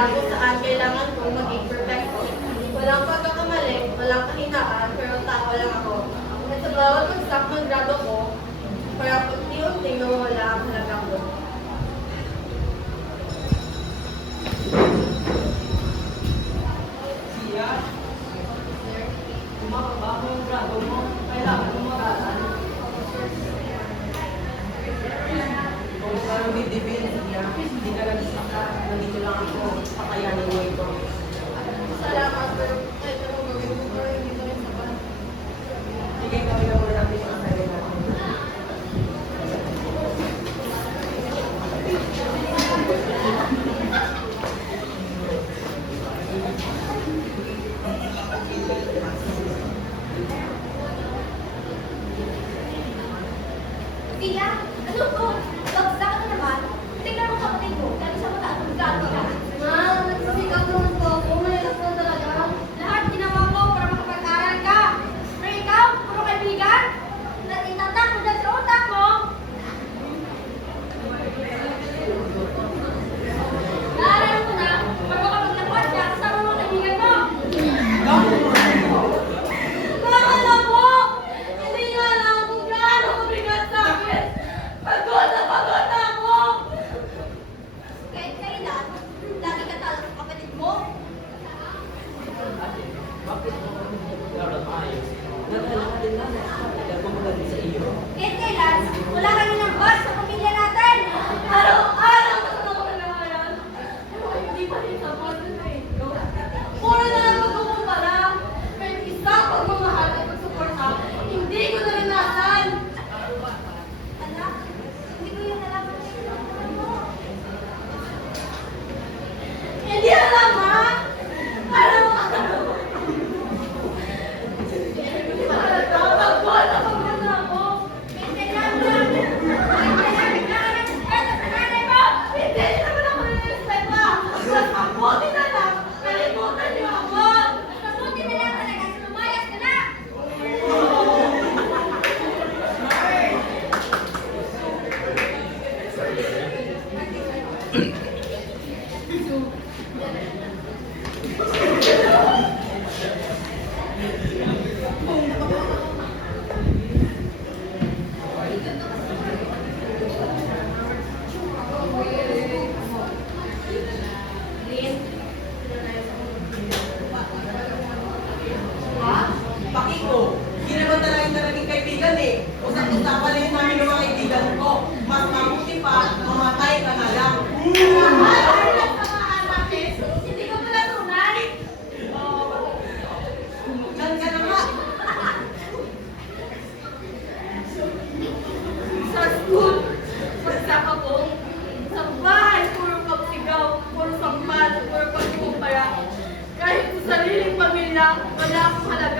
Kaya kung saan kailangan kong maging perfecto. Walang pagkakamali, walang kahinaan, pero tao lang ako. At sa bawat bagsak ng grado ko, para pagtiunting nawawala ang halaga ko. Siya, kumakabago yung grado mo, kailangan mo mag-aaral. Kung parang bidibin, siya, hindi ka nagsaka, nandito lang ako, pakayanin mo ito. Salamat, pero kahit anong gawin ko, pero hindi ko rin sapat. Sige, gawin na muna natin ang sarili natin. Tia, ano to? Bagsak ka naman. Tingnan mo kapatid mo. Gano'n siya mataas ang gato ka. Ma, nagsisikap naman po ako. Mahirap na talaga. Lahat ginawa ko para makapag-aral ka. Pero ikaw, puro kaibigan. Natitatak mo dyan sa utak mo. Naaral mo na para makapaglakuan ka kasama mo ang kaibigan mo. Nakakala po! Hindi nga alam kung gaano mabigat sa akin. Pagod na ako! Kahit kailan, lagi ka talo sa kapatid mo. Bakit mo nag-aaral maayos? Nag-aaral ka din namin. Kaya pumagaling sa iyo. Kahit kailan, wala ka ng bas sa pamilya natin. Araw-araw ko na ako nag-aaral. Pero hindi pa rin sapat na grade ko. Puro na lang pagkukumpara. Pero isang pagmamahal at pagsuporta, hindi ko naranasan. Anak, hindi ko yung nalaman sa iyo mo. Hindi alam, ha? Araw-araw. Pagod na ako. Kahit kailan lang. Kahit kailan, nagkakaroon ng respeto sa nanay mo. Hindi naman ako nililispeto. Mas mabuti na lang. Kalimutan niyo ako. Mabuti na lang talaga, lumayas ka na. Ha? Pakiko, hindi naman talaga yung naging kaibigan eh. Usap-usapan na yun namin ng mga kaibigan ko. Mas mabuti pa, mamatay ka na lang. Hindi ko pala tunay. Diyan ka na nga. Sa school, pagsak ako. Sa bahay, puro pagsigaw, puro sampal, puro pagkumpara. Kahit sa sariling pamilya, wala akong halaga.